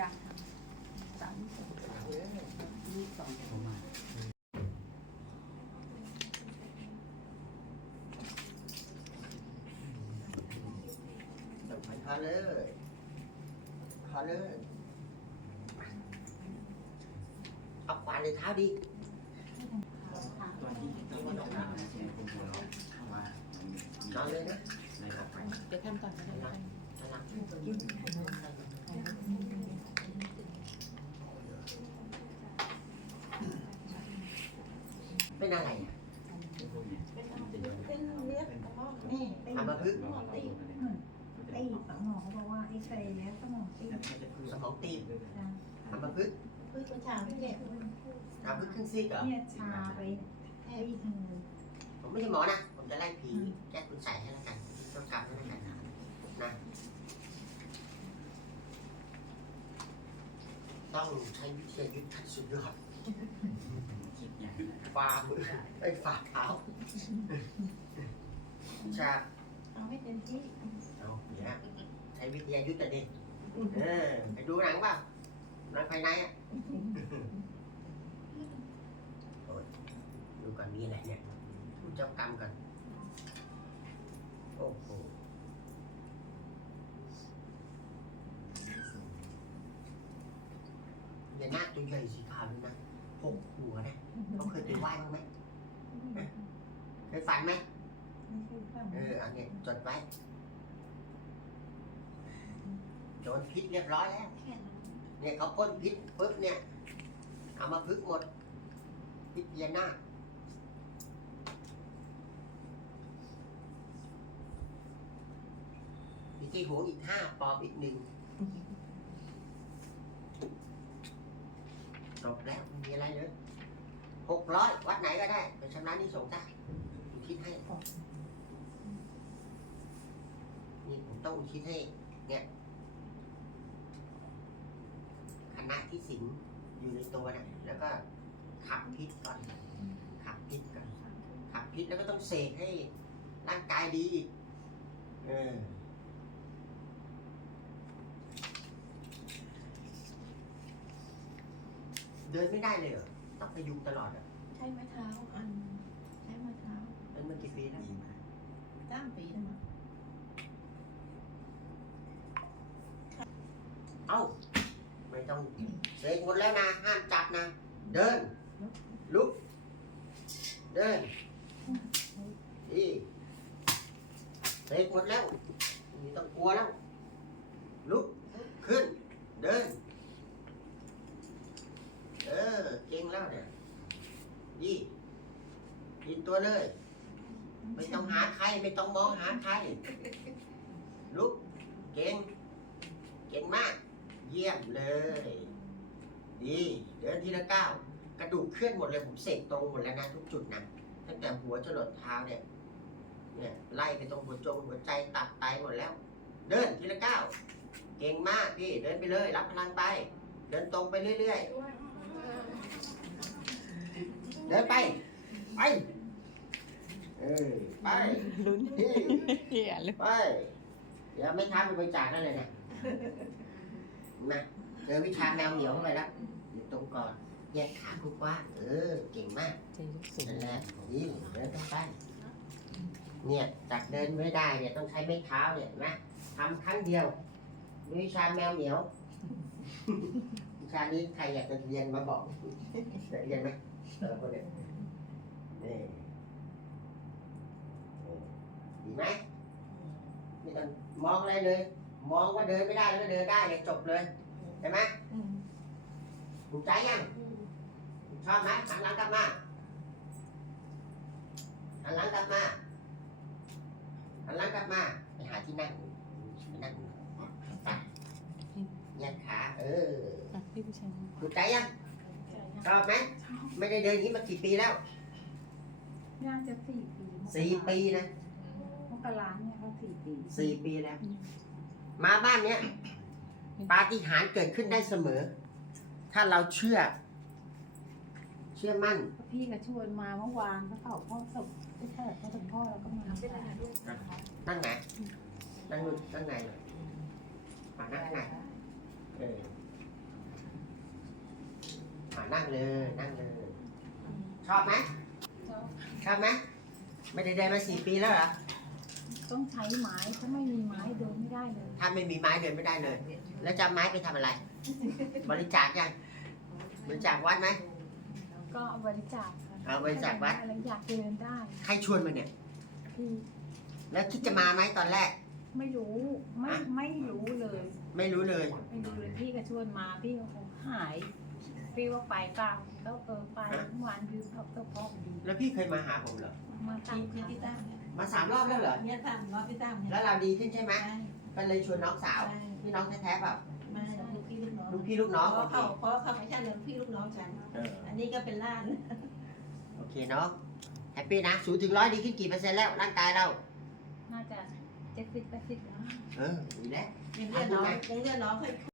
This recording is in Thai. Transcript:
ยากสามสิบยี่สิบสองผมมาไปพาเลยพาเลยเอาควานในเท้าดิตอนที่ตอนที่เราทำเสียงคนหัวเราะว่ามันมีนอนเลยนะในหลักไปเดี๋ยวทำก่อนก็ได้ หลับ เป็นอะไรอะพวกเนี้ยเป็นเลือดกระเพาะนี่ตีทำมาพึ่งเราตีตีสมองเขาบอกว่าเอ็กซเรย์แล้วสมองตีแล้วก็จะพูดสมองตีบจ้ะทำมาพึ่งคือประชาไม่เจ็บทำพึ่งขึ้นซีกเหรอเนี่ยชาไปแค่อีกมือผมไม่ใช่หมอนะ ผมจะไล่ผีแก้คุณใส่ให้แล้วกันต้องกลับให้แล้วกันนะต้องใช้วิทยายุทธ์ขั้นสุดยอดคิดอย่างนั้น ฝ่ามือไอ้ฝ่าเท้าชาเอาให้เต็มที่เอาเนี่ยใช้วิทยายุทธ์กันดิเออไปดูหนังเปล่าหนังภายในอะโอ้ยดูก่อนมีอะไรเนี่ยดูเจ้ากรรมกัน โอ้โหเนี่ยหน้าตัวใหญ่สีขาวเลยนะ หกหัวนะเขาเคยไปไหว้บ้างไหมเคยฝันไหมไม่ใช่ฟังเอออันเนี้ยจดไว้โดนพิษเรียบร้อยแล้วแค่นั้นเนี่ยเขาพ่นพิษปุ๊บเนี่ย เอามาพึกษ์หมด พิษพญานาคมีที่หูอีกห้าปอบอีกหนึ่งจ บแล้วไม่มีอะไรเลยหกร้อยวัดไหนก็ได้เป็นชำระหนี้สงฆ์จ้ะอุทิศให้นี่ผมต้องอุทิศให้ เนี่ยคณะที่สิงอยู่ในตัวนะแล้วก็ขับพิษก่อนขับพิษก่อนขับพิษแล้วก็ต้องเสกให้ร่างกายดีอีกเออ เดินไม่ได้เลยเหรอต้องพยุงตลอดอะใช้ไม้เท้าอัน ใช้ไม้เท้าเป็นมากี่ปีแล้วดีมากสามปีแล้วมั้งเอ้า ไม่ต้องเสกหมดแล้วนะห้ามจับนะ เดิน ลุก เดินดีเสกหมดแล้วไม่ต้องกลัวแล้ว ลุก ขึ้น เดิน เออ เก่งแล้วเนี่ยดีกิน ตัวเลย ไม่ต้องหาใครไม่ต้องมองหาใครลุกเก่ง เก่งมาก เยี่ยมเลย ดีเดินทีละก้าวกระดูกเคลื่อนหมดเลยผมเสกตรงหมดแล้วนะทุกจุดนะตั้งแต่หัวจรดเท้าเนี่ยเนี่ยไล่ไปตรงหัวจงหัวใจตับไตหมดแล้ว เดินทีละก้าวเก่งมากพี่เดินไปเลย รับพลังไป เดินตรงไปเรื่อยๆ เดินไป ไป ออไปลุ้นนี่เหี้ยเลยไปเดี๋ยวไม่ทำเป็นบริจาคนั่นเลยนะมาเจอวิชาแมวเหนียวเข้าไปแล้วอยู่ตรงก่อนแยกขากว้างๆเออเก่งมากใจลูกศิษนั่นย์แหละนี่เดินต้องไปเนี่ยจากเดินไม่ได้เนี่ยต้องใช้ไม้เท้าเนี่ยเห็นะทำครั้งเดียววิชาแมวเหนียว วิชานี้ใครอยากจะเรียนมาบอกจะเรียนไหมแต่ละคนเนี่ยนี่เออดี ไหมไม่ต้องมองอะไรเลย มองว่าเดินไม่ได้แล้วก็เดินได้เลยจบเลยใช่ไหมอืมถูกใจยังชอบไหมหันหลังกลับมาหันหลังกลับมาหันหลังกลับมาไปหาที่นั่งไปนั่งไปยันขาเอออะพี่ผู้ชายถูกใจยังชอบไหมไม่ได้เดินอย่างนี้มากี่ปีแล้วย่างจะสี่ปีสี่ปีนะ มกราเนี่ยเขาสี่ปีสี่ปีแล้ว มาบ้านเนี้ยปาฏิหาริย์เกิดขึ้นได้เสมอ ถ้าเราเชื่อ เชื่อมั่น พี่ก็ชวนมาเมื่อวานเขาเผาพ่อศพไม่ใช่เขาถึงพ่อแล้วก็มานั่งไหนนั่งนู่นนั่งไหนหน่อยมานั่งข้างในเออนั่งเลยนั่งเลยชอบไหมชอบไหมไม่ได้เดินมาสี่ปีแล้วเหรอ ต้องใช้ไม้ถ้าไม่มีไม้เดินไม่ได้เลยถ้าไม่มีไม้เดินไม่ได้เลย แล้วจะเอาไม้ไปทำอะไร บริจาคยังบริจาควัดไหมก็เอาบริจาคค่ะเอาบริจาควัดอะไรอยากเดินได้ใครชวนมาเนี่ยพี่แล้วคิดจะมาไหมตอนแรก ไม่รู้ไม่อะไม่รู้เลย ไม่รู้เลย ไม่รู้เลยพี่ก็ชวนมาพี่ก็คงหาย พี่ว่าไปเปล่าแล้วเออไปเมื่อวานยืนเขาก็พ่อดีแล้วพี่เคยมาหาผมเหรอ มาตั้งที่ที่ตั้งมาสามรอบแล้วเหรอ เนี่ยตั้งรอบที่ตั้งเนี่ยแล้วเราดีขึ้นใช่ไหมใช่ก็เลยชวนน้องสาว ใช่พี่น้องแท้ๆเปล่าไม่ลูกพี่ลูกน้องลูกพี่ลูกน้องเพโอราะเคเขาเพราะเขาไม่ใช่ลูกพี่ลูกน้องฉัน เอออันนี้ก็เป็นล้านโอเคเนาะแฮปปี้นะศูนย์ถึงร้อยดีขึ้นกี่เปอร์เซ็นต์แล้วร่างกายเรา น่าจะเจ็ดสิบแปดสิบแล้ว เออดีแล้ว ยังเรียกน้องยังเรียกน้องเคย